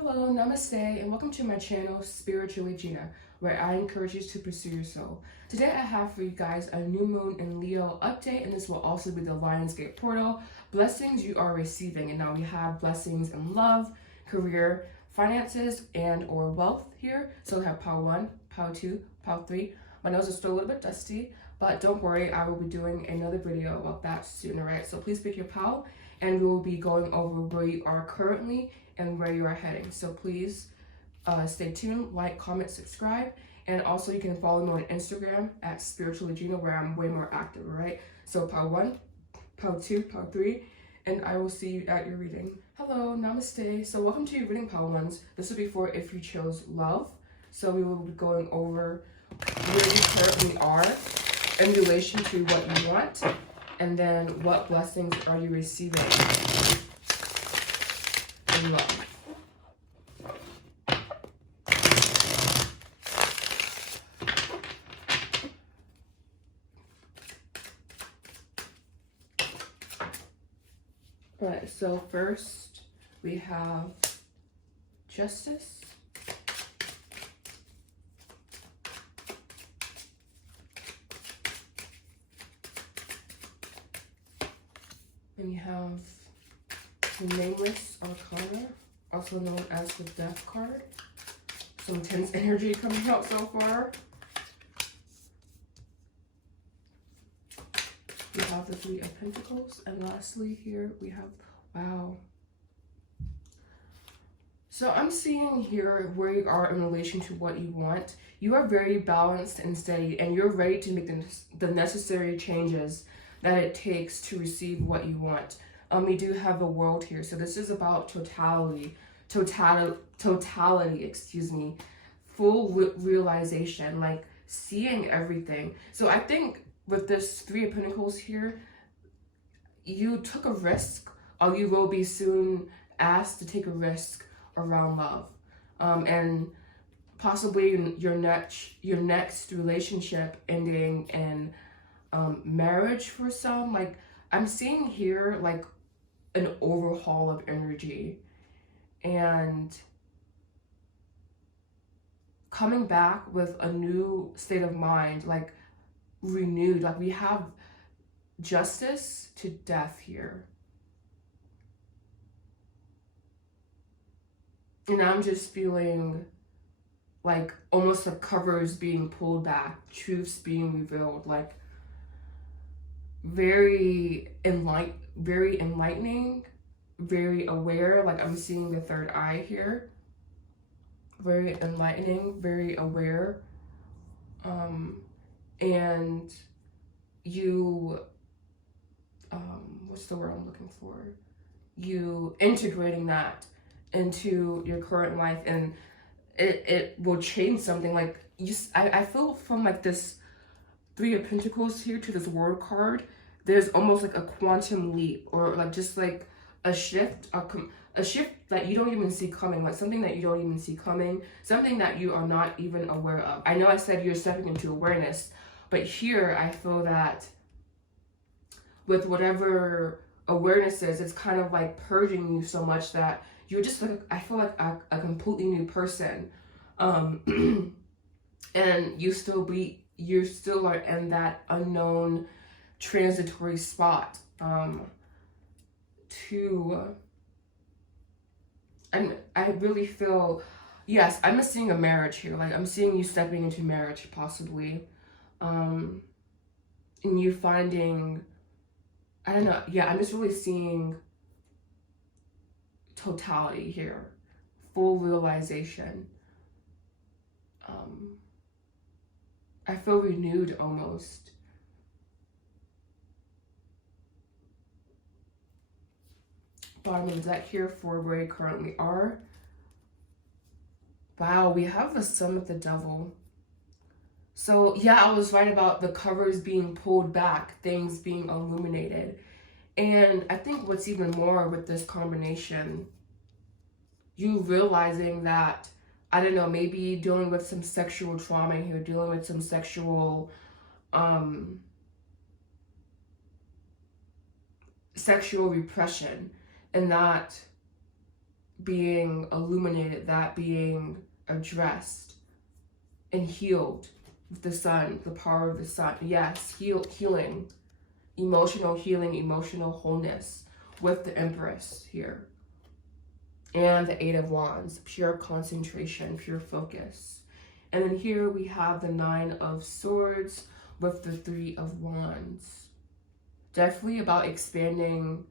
Hello, Namaste, and welcome to my channel, Spiritually Gina, where I encourage you to pursue your soul. Today I have for you guys a new moon in Leo update, and this will also be the Lionsgate portal. Blessings you are receiving, and now we have blessings in love, career, finances, and or wealth here. So we have pile 1, pile 2, pile 3. My nose is still a little bit dusty, but don't worry, I will be doing another video about that soon, alright? So please pick your pile, and we will be going over where you are currently and where you are heading. So please stay tuned, like, comment, subscribe, and also you can follow me on Instagram at Spiritually Gina, where I'm way more active, right? So pile 1, pile 2, pile 3, and I will see you at your reading. Hello, Namaste. So welcome to your reading, pile 1s. This will be for if you chose love. So we will be going over where you currently are in relation to what you want, and then what blessings are you receiving in love. Alright, so first we have justice. And we have the Nameless Arcana, also known as the Death card. Some tense energy coming out so far. We have the Three of Pentacles, and lastly here we have, wow. So I'm seeing here where you are in relation to what you want. You are very balanced and steady, and you're ready to make the necessary changes that it takes to receive what you want. We do have the World here, so this is about totality, excuse me, full realization, like seeing everything. So I think with this Three of Pentacles here, you took a risk, or you will be soon asked to take a risk around love, and possibly your next relationship ending in marriage for some. Like I'm seeing here like an overhaul of energy and coming back with a new state of mind, like renewed. Like we have justice to death here, and I'm just feeling like almost the covers being pulled back, truths being revealed, like very enlightening, very aware. Like I'm seeing the third eye here. Very enlightening, very aware. And you, what's the word I'm looking for? You integrating that into your current life, and it will change something. Like I feel from like this Three of Pentacles here to this World card, there's almost like a quantum leap, or like just like a shift, a shift that you don't even see coming, like something that you don't even see coming, something that you are not even aware of. I know I said you're stepping into awareness, but here I feel that with whatever awareness is, it's kind of like purging you so much that you're just like, I feel like a completely new person. And you still are in that unknown transitory spot and I really feel, yes, I'm seeing a marriage here. Like I'm seeing you stepping into marriage possibly, and you finding, I don't know, yeah, I'm just really seeing totality here, full realization. I feel renewed almost. Bottom of the deck here for where you currently are. Wow, we have the Sun with the Devil. So yeah, I was right about the covers being pulled back, things being illuminated. And I think what's even more with this combination, you realizing that, I don't know, maybe dealing with some sexual trauma here, dealing with some sexual repression, and that being illuminated, that being addressed and healed with the sun, the power of the sun. Yes, healing, emotional wholeness with the Empress here. And the Eight of Wands, pure concentration, pure focus. And then here we have the Nine of Swords with the Three of Wands. Definitely about expanding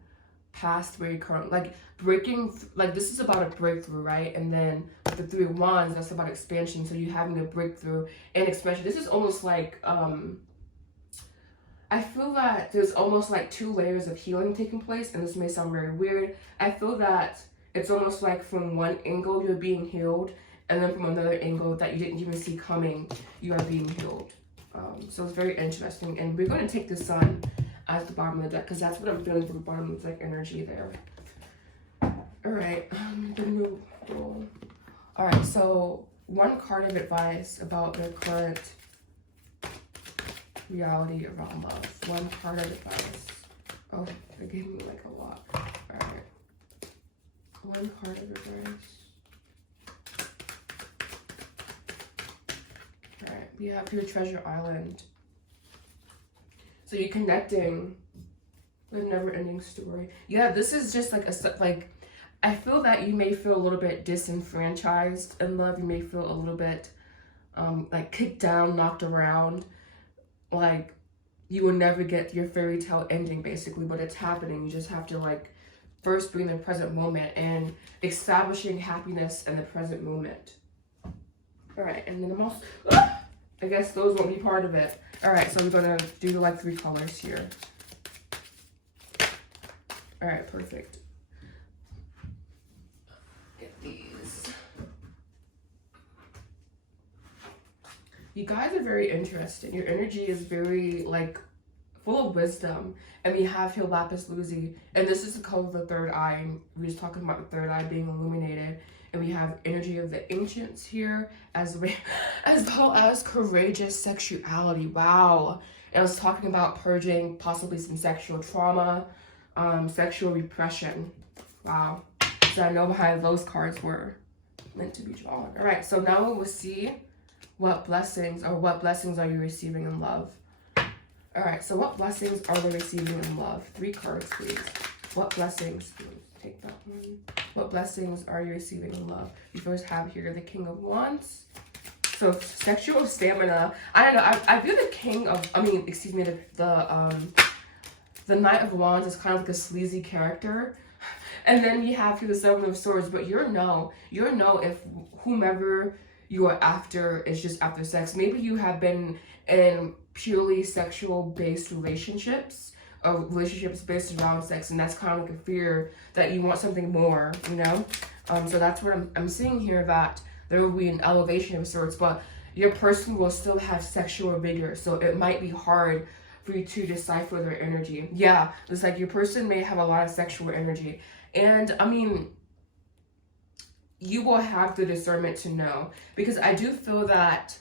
past where you're currently, like breaking, like this is about a breakthrough, right? And then with the Three of Wands, that's about expansion. So you having a breakthrough and expansion. This is almost like, I feel that there's almost like 2 layers of healing taking place. And this may sound very weird. I feel that it's almost like from one angle you're being healed, and then from another angle that you didn't even see coming, you are being healed. So it's very interesting. And we're going to take the Sun as the bottom of the deck, because that's what I'm feeling from the bottom of the deck energy there. Alright, Alright, so one card of advice about their current reality around love. One card of advice. Oh, they gave me like a lot. Alright. One card of advice. Alright, we have your Treasure Island. So you're connecting with a never-ending story. Yeah, this is just like like, I feel that you may feel a little bit disenfranchised in love. You may feel a little bit like kicked down, knocked around. Like you will never get your fairy tale ending, basically, but it's happening. You just have to like first be in the present moment and establishing happiness in the present moment. All right, and then I'm also, I guess those won't be part of it. All right, so we're gonna do like 3 colors here. All right, perfect. Get these. You guys are very interesting. Your energy is very like full of wisdom. And we have here lapis lazuli, and this is the color of the third eye. And we're just talking about the third eye being illuminated. And we have energy of the ancients here, as well as courageous sexuality. Wow. And I was talking about purging possibly some sexual trauma, sexual repression. Wow. So I know how those cards were meant to be drawn. All right, so now we'll see what blessings are you receiving in love. All right, so what blessings are we receiving in love? 3 cards, please. What blessings? Take that one. What blessings are you receiving in love? You first have here the King of Wands. So sexual stamina. I don't know. I feel the King of, the Knight of Wands is kind of like a sleazy character. And then you have here the Seven of Swords. But you'll know if whomever you are after is just after sex. Maybe you have been in purely sexual based relationships, or relationships based around sex, and that's kind of like a fear that you want something more, you know. So that's what I'm seeing here, that there will be an elevation of sorts, but your person will still have sexual vigor, so it might be hard for you to decipher their energy. Yeah, it's like your person may have a lot of sexual energy, and I mean, you will have the discernment to know, because I do feel that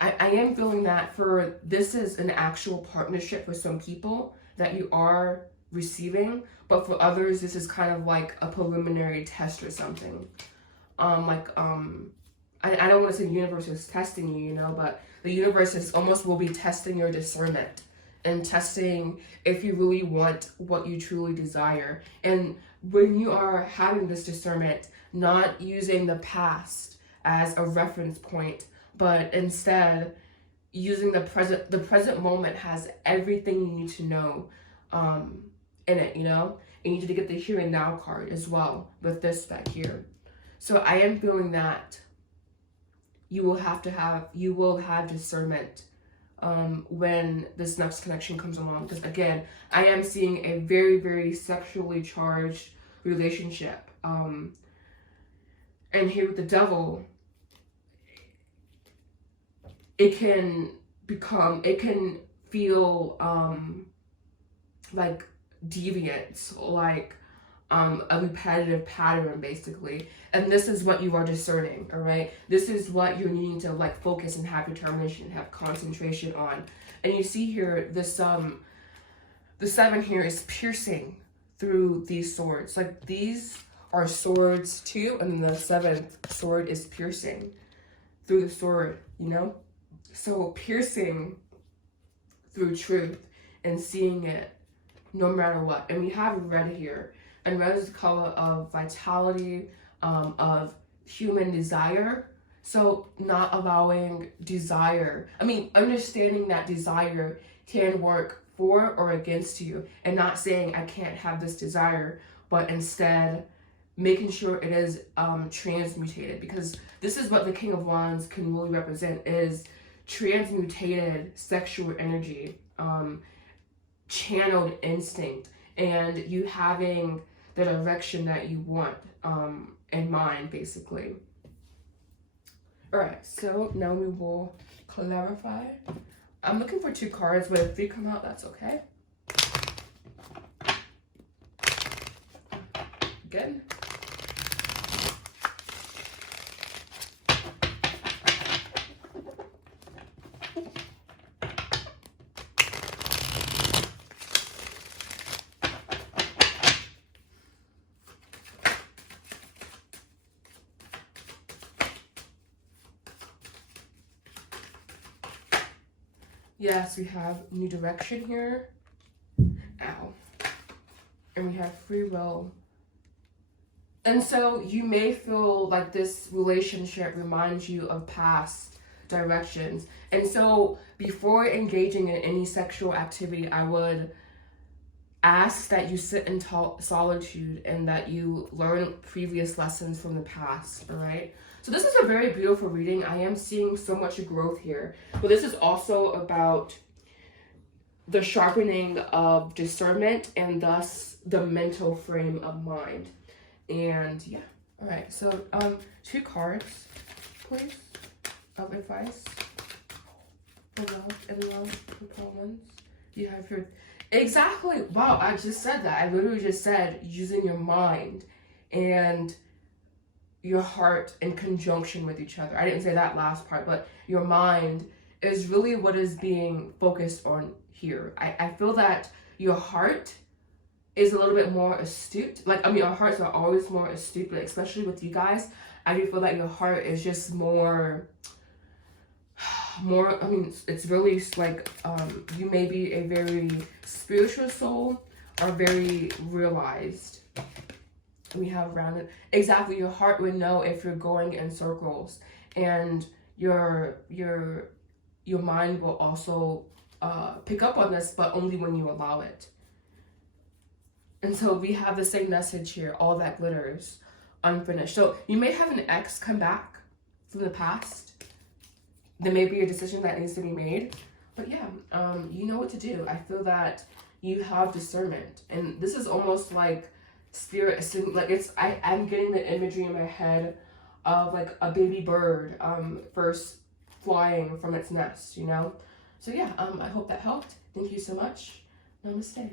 I am feeling that this is an actual partnership for some people that you are receiving, but for others, this is kind of like a preliminary test or something. I don't want to say the universe is testing you, you know, but the universe will be testing your discernment and testing if you really want what you truly desire. And when you are having this discernment, not using the past as a reference point, but instead using the present moment has everything you need to know in it, you know? And you need to get the here and now card as well with this back here. So I am feeling that you will have discernment when this next connection comes along. Because again, I am seeing a very, very sexually charged relationship. And here with the Devil, it can feel like deviant, like a repetitive pattern, basically. And this is what you are discerning, all right? This is what you're needing to like focus and have determination, have concentration on. And you see here, this the 7 here is piercing through these swords. Like these are swords too, and then the 7th sword is piercing through the sword, you know? So piercing through truth and seeing it no matter what. And we have red here, and red is the color of vitality, of human desire. So not allowing desire, understanding that desire can work for or against you, and not saying I can't have this desire, but instead making sure it is transmutated, because this is what the King of Wands can really represent, is transmutated sexual energy, channeled instinct, and you having the direction that you want in mind, basically. All right, so now we will clarify. I'm looking for 2 cards, but if 3 come out, that's okay. Good. Yes, we have new direction here. Ow. And we have free will. And so you may feel like this relationship reminds you of past directions. And so before engaging in any sexual activity, I would ask that you sit in solitude and that you learn previous lessons from the past, all right? So this is a very beautiful reading. I am seeing so much growth here. But this is also about the sharpening of discernment and thus the mental frame of mind. And yeah, all right. So 2 cards, please, of advice for love and love for problems. You have your exactly. Wow, I just said that. I literally just said using your mind and your heart in conjunction with each other. I didn't say that last part, but your mind is really what is being focused on here. I feel that your heart is a little bit more astute. Our hearts are always more astute, but especially with you guys, I do feel that your heart is just more, it's really like, you may be a very spiritual soul or very realized. We have rounded. Exactly, your heart would know if you're going in circles, and your mind will also pick up on this, but only when you allow it. And so we have the same message here, all that glitters, unfinished. So you may have an ex come back from the past. There may be a decision that needs to be made, but yeah, you know what to do. I feel that you have discernment, and this is almost like spirit, like I'm getting the imagery in my head of like a baby bird first flying from its nest, you know? So yeah, I hope that helped. Thank you so much. Namaste.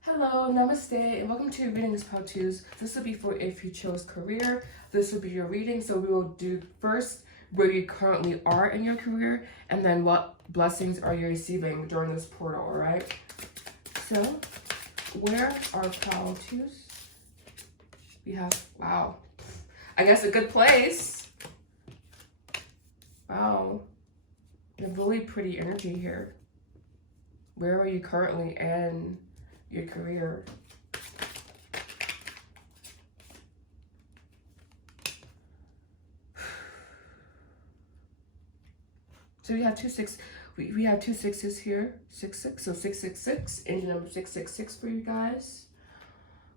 Hello, namaste, and welcome to Reading How To's. This will be for if you chose career. This will be your reading. So we will do first where you currently are in your career, and then what blessings are you receiving during this portal, all right? So where are How To's? We have, wow, I guess a good place. Wow, a really pretty energy here. Where are you currently in your career? So we have 2-6. We have 2 6s here. 6-6. So 666. Engine number 666 for you guys.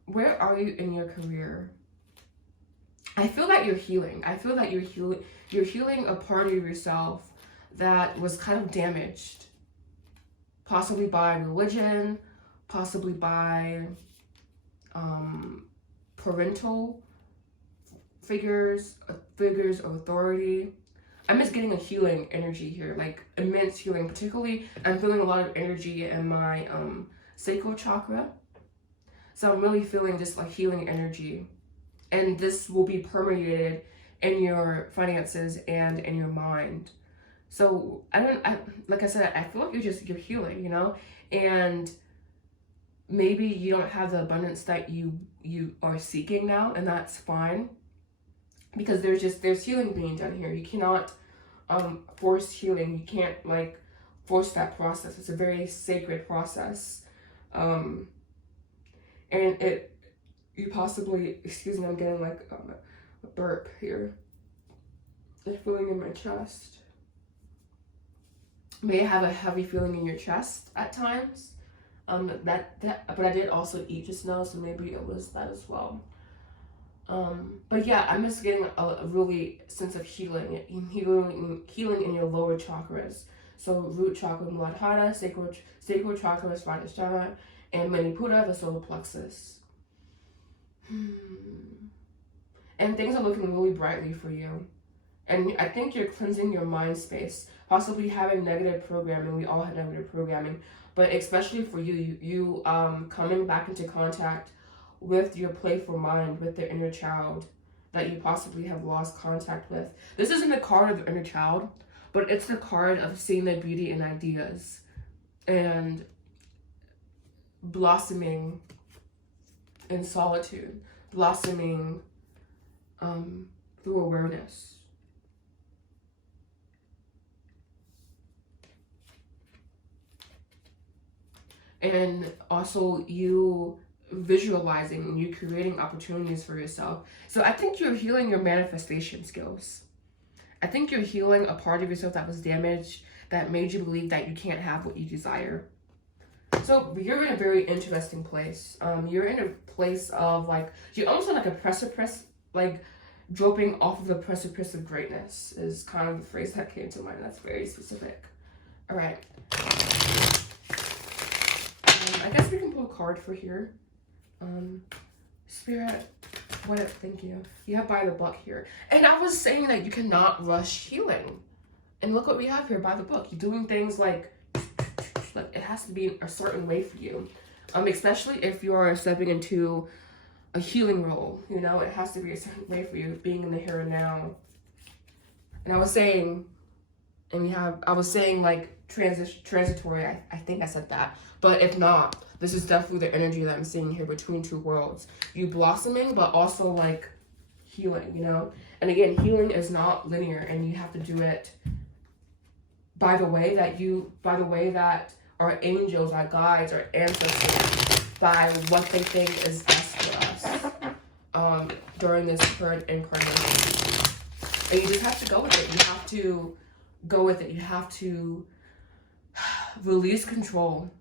Where are you in your career? I feel that you're healing. I feel that you're healing a part of yourself that was kind of damaged. Possibly by religion, possibly by parental figures of authority. I'm just getting a healing energy here, like immense healing. Particularly, I'm feeling a lot of energy in my sacral chakra. So I'm really feeling this like healing energy. And this will be permeated in your finances and in your mind. So like I said, I feel like you're healing, you know? And maybe you don't have the abundance that you you are seeking now, and that's fine, because there's healing being done here. You cannot force healing. You can't like force that process. It's a very sacred process, and you possibly, excuse me, I'm getting like a burp here. It's feeling in my chest. May have a heavy feeling in your chest at times. But I did also eat just now, so maybe it was that as well. But yeah, I'm just getting a really sense of healing in your lower chakras. So root chakra, Muladhara, sacral chakra, Svadhisthana, and Manipura, the solar plexus. And things are looking really brightly for you. And I think you're cleansing your mind space, possibly having negative programming. We all have negative programming, but especially for you coming back into contact with your playful mind, with the inner child that you possibly have lost contact with. This isn't a card of the inner child, but it's the card of seeing the beauty in ideas and blossoming in solitude, blossoming through awareness. And also you visualizing and you creating opportunities for yourself. So I think you're healing your manifestation skills. I think you're healing a part of yourself that was damaged, that made you believe that you can't have what you desire. So you're in a very interesting place. You're in a place of like, you're almost like a precipice, like dropping off of the precipice of greatness is kind of the phrase that came to mind. That's very specific. All right. I guess we can pull a card for here. Spirit, what? Thank you. You have by the book here. And I was saying that you cannot rush healing. And look what we have here by the book. You're doing things like it has to be a certain way for you. Especially if you're stepping into a healing role, you know, it has to be a certain way for you, being in the here and now. And I was saying, like transitory, I think I said that. But if not, this is definitely the energy that I'm seeing here between two worlds. You blossoming, but also like healing, you know? And again, healing is not linear, and you have to do it by the way that our angels, our guides, our ancestors, by what they think is best for us during this current incarnation. And you just have to go with it. You have to go with it. You have to release control.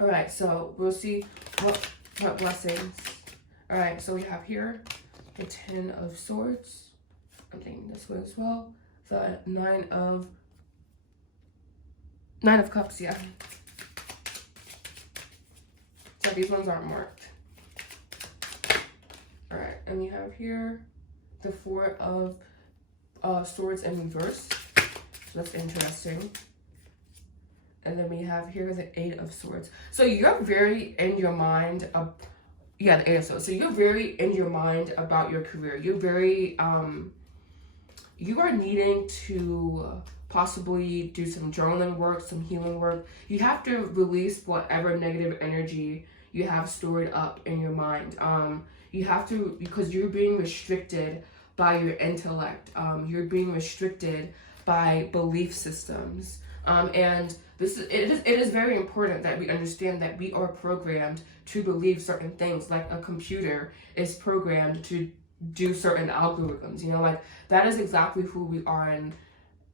All right, so we'll see what blessings. All right, so we have here the 10 of Swords. I'm thinking this way as well. The 9 of Cups, yeah. So these ones aren't marked. All right, and we have here the 4 of Swords in reverse. So that's interesting. And then we have here the 8 of Swords. So you're very in your mind of, yeah, the 8 of Swords. So you're very in your mind about your career. You're very, you are needing to possibly do some journaling work, some healing work. You have to release whatever negative energy you have stored up in your mind. You have to, because you're being restricted by your intellect. You're being restricted by belief systems. And it is very important that we understand that we are programmed to believe certain things, like a computer is programmed to do certain algorithms, you know, like that is exactly who we are.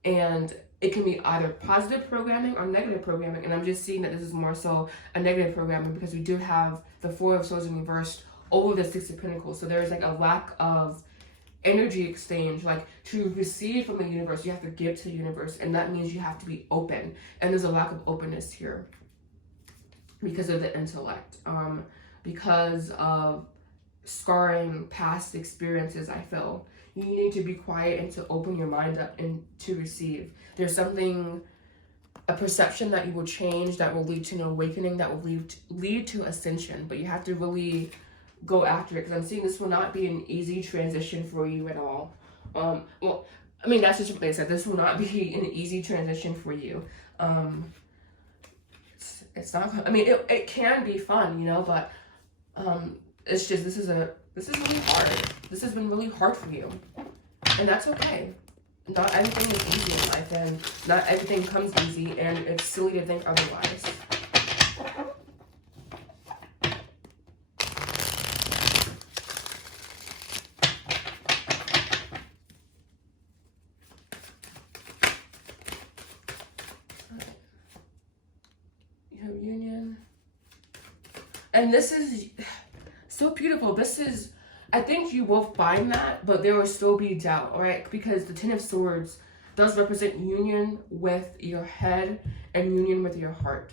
And it can be either positive programming or negative programming. And I'm just seeing that this is more so a negative programming because we do have the 4 of Swords in reverse over the 6 of Pentacles. So there's like a lack of energy exchange. Like to receive from the universe, you have to give to the universe, and that means you have to be open, and there's a lack of openness here because of the intellect, because of scarring past experiences. I feel you need to be quiet and to open your mind up and to receive. There's something, a perception that you will change, that will lead to an awakening, that will lead to ascension, but you have to really go after it, because I'm seeing this will not be an easy transition for you at all. Well, I mean, that's just what they said. This will not be an easy transition for you. It's not, I mean, it can be fun, you know, but It's just, this is really hard. This has been really hard for you. And that's okay. Not everything is easy in life, and not everything comes easy, and it's silly to think otherwise. You have union. And this is so beautiful. This is, I think you will find that, but there will still be doubt, all right? Because the Ten of Swords does represent union with your head and union with your heart.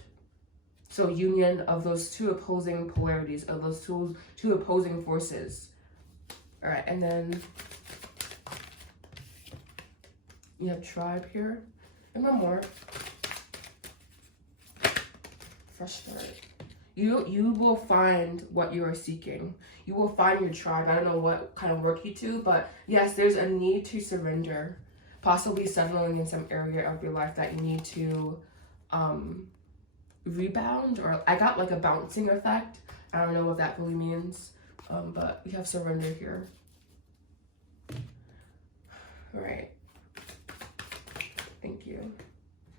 So union of those two opposing polarities, of those two opposing forces. All right, and then you have tribe here. And one more. Fresh start. You will find what you are seeking. You will find your tribe. I don't know what kind of work you do, but yes, there's a need to surrender, possibly settling in some area of your life that you need to rebound, or I got like a bouncing effect. I don't know what that really means, but you have surrender here. All right. Thank you.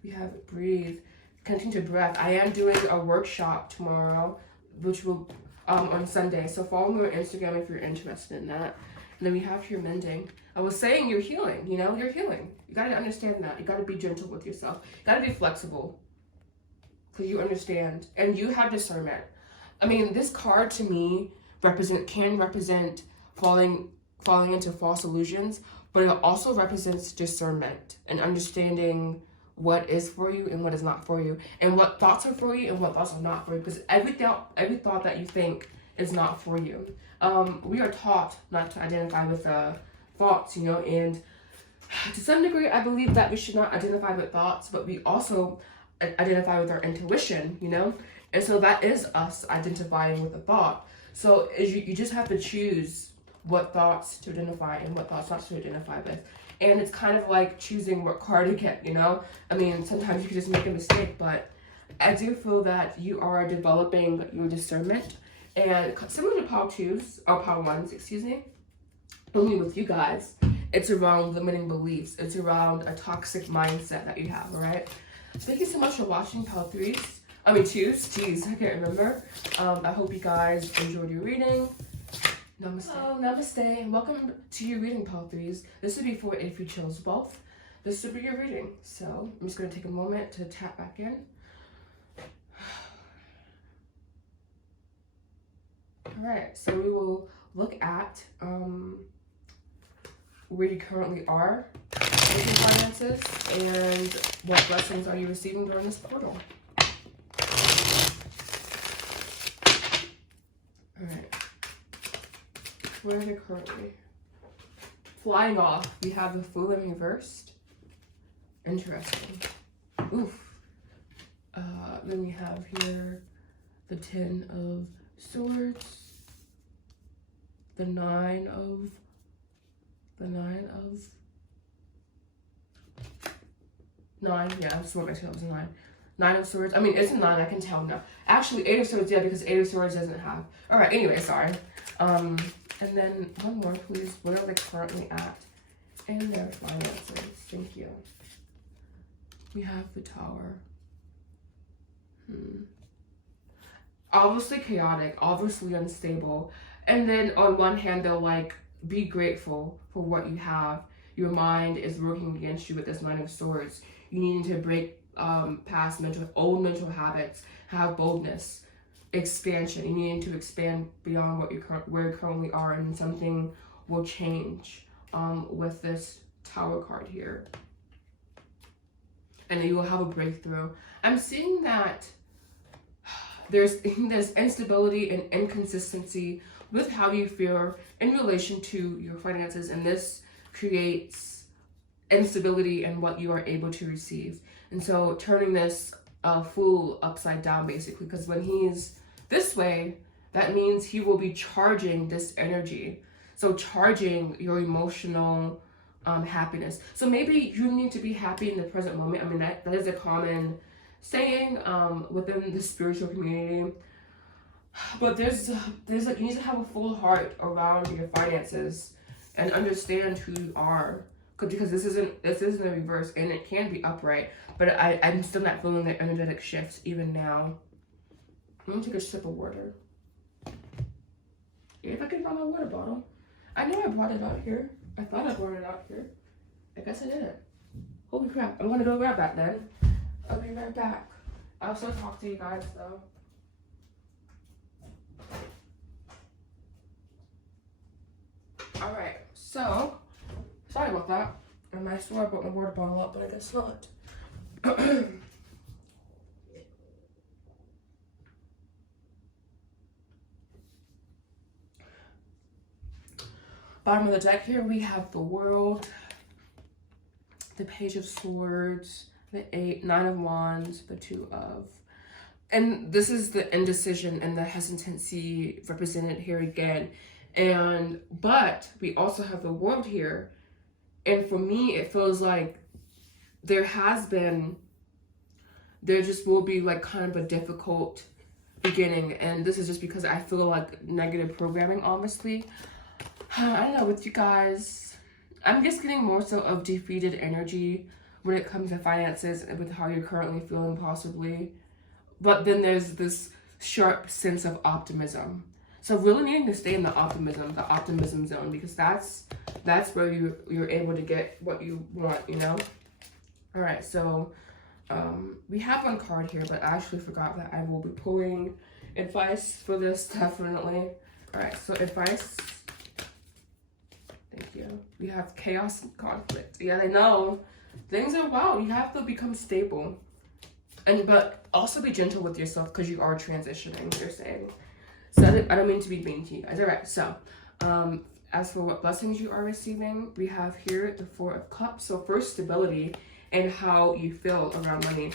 We have breathe. Continue to breath. I am doing a workshop tomorrow, which will on Sunday. So follow me on Instagram if you're interested in that. And then we have your mending. I was saying you're healing. You know, you're healing. You got to understand that. You got to be gentle with yourself. You got to be flexible, because you understand and you have discernment. I mean, this card to me can represent falling into false illusions, but it also represents discernment and understanding what is for you and what is not for you, and what thoughts are for you and what thoughts are not for you, because every thought that you think is not for you. We are taught not to identify with thoughts, you know, and to some degree I believe that we should not identify with thoughts, but we also identify with our intuition, you know, and so that is us identifying with a thought. So you just have to choose what thoughts to identify and what thoughts not to identify with. And it's kind of like choosing what card to get, you know? I mean, sometimes you can just make a mistake, but I do feel that you are developing your discernment. And similar to Power 2s, or Power 1s, excuse me, only with you guys, it's around limiting beliefs. It's around a toxic mindset that you have, all right? Thank you so much for watching Power 2s. Jeez, I can't remember. I hope you guys enjoyed your reading. Namaste. Oh, namaste, and welcome to your reading, Power 3s. This would be for if you chose both. This would be your reading. So I'm just going to take a moment to tap back in. Alright, so we will look at where you currently are with your finances and what blessings are you receiving during this portal. Alright. Where are they currently? Flying off, we have the Fool in reversed. Interesting. Oof. Then we have here the Ten of Swords. The Nine of... Nine, yeah, I swear myself it was a 9. 9 of Swords. I mean, it's a 9, I can tell now. Actually, 8 of Swords, yeah, because 8 of Swords doesn't have. Alright, anyway, sorry. And then one more, please. What are they currently at in their finances? Thank you. We have the Tower. Obviously chaotic, obviously unstable. And then on one hand, they'll like, be grateful for what you have. Your mind is working against you with this 9 of Swords. You need to break past old mental habits, have boldness, expansion. You need to expand beyond what where you currently are, and something will change with this Tower card here. And then you will have a breakthrough. I'm seeing that there's instability and inconsistency with how you feel in relation to your finances, and this creates instability in what you are able to receive. And so turning this Fool upside down, basically, because when he's this way, that means he will be charging this energy. So charging your emotional happiness. So maybe you need to be happy in the present moment. I mean, that is a common saying within the spiritual community. But there's like, you need to have a full heart around your finances and understand who you are. Because this isn't a reverse, and it can be upright. But I'm still not feeling the energetic shifts even now. I'm gonna take a sip of water. If I can find my water bottle. I know I brought it out here. I thought I brought it out here. I guess I didn't. Holy crap. I'm gonna go grab that then. I'll be right back. I'll still talk to you guys though. Alright, so sorry about that. I swore I brought my water bottle up, but I guess not. Bottom of the deck here, we have the World, the Page of Swords, the 9 of Wands, the 2 of. And this is the indecision and the hesitancy represented here again. But we also have the World here. And for me, it feels like there just will be like kind of a difficult beginning. And this is just because I feel like negative programming, honestly. I don't know, with you guys, I'm just getting more so of defeated energy when it comes to finances and with how you're currently feeling possibly. But then there's this sharp sense of optimism. So really needing to stay in the optimism zone, because that's where you're able to get what you want, you know? All right, so we have one card here, but I actually forgot that I will be pulling advice for this, definitely. All right, so advice. Thank you. We have chaos and conflict. Yeah, I know. Things are wild. You have to become stable. But also be gentle with yourself, because you are transitioning, they're saying. So I don't mean to be mean to you guys. All right, so as for what blessings you are receiving, we have here the 4 of Cups. So first, stability and how you feel around money.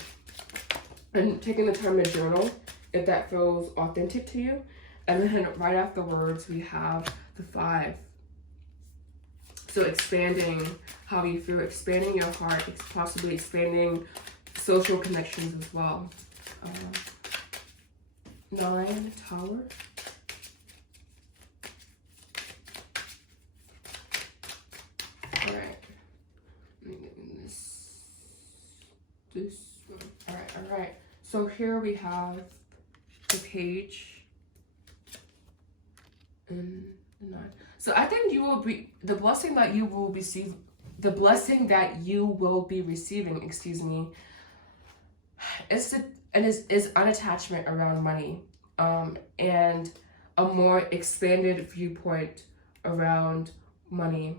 And taking the time to journal if that feels authentic to you. And then right afterwards, we have the 5. So expanding how you feel, expanding your heart, possibly expanding social connections as well. 9, Tower. All right. Let me get this one. All right. So here we have the Page and the 9. So I think you will be the blessing that you will receive. The blessing that you will be receiving, excuse me, is unattachment around money, and a more expanded viewpoint around money,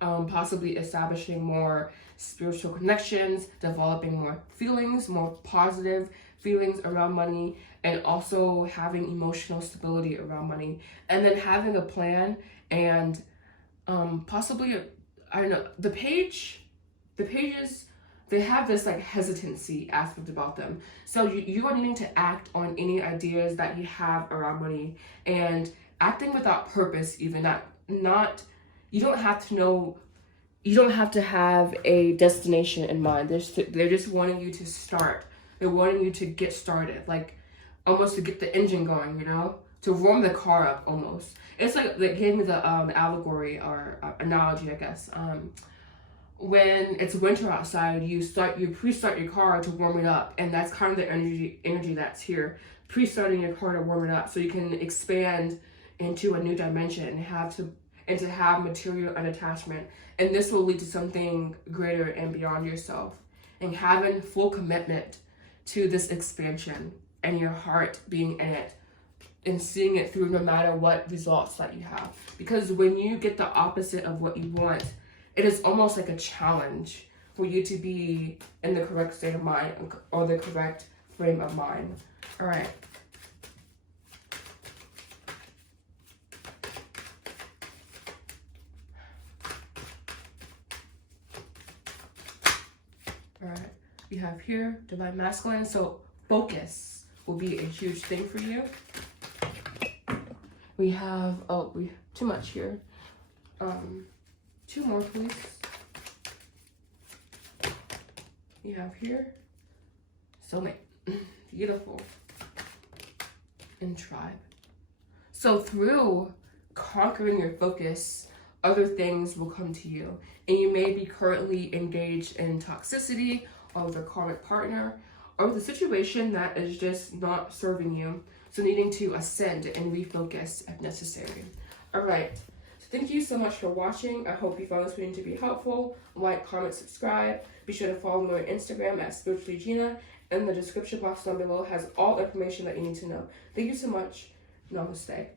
possibly establishing more spiritual connections, developing more feelings, more positive feelings around money, and also having emotional stability around money, and then having a plan and possibly I don't know, the pages, they have this like hesitancy aspect about them. So you are needing to act on any ideas that you have around money, and acting without purpose, even not you don't have to know, you don't have to have a destination in mind. They're just wanting you to start. They're wanting you to get started, like almost to get the engine going, you know, to warm the car up almost. It's like they gave me the allegory or analogy, I guess. When it's winter outside, you pre-start your car to warm it up, and that's kind of the energy that's here. Pre-starting your car to warm it up so you can expand into a new dimension and to have material unattachment. And this will lead to something greater and beyond yourself, and having full commitment to this expansion and your heart being in it and seeing it through no matter what results that you have. Because when you get the opposite of what you want, it is almost like a challenge for you to be in the correct state of mind or the correct frame of mind. All right. All right. We have here Divine Masculine. So focus will be a huge thing for you. We have, too much here. 2 more, please. We have here soulmate. Beautiful. and tribe. So through conquering your focus, other things will come to you. And you may be currently engaged in toxicity or with a karmic partner or with a situation that is just not serving you. So needing to ascend and refocus if necessary. All right. So thank you so much for watching. I hope you found this video to be helpful. Like, comment, subscribe. Be sure to follow me on Instagram at Spiritually Gina. And the description box down below has all information that you need to know. Thank you so much. Namaste.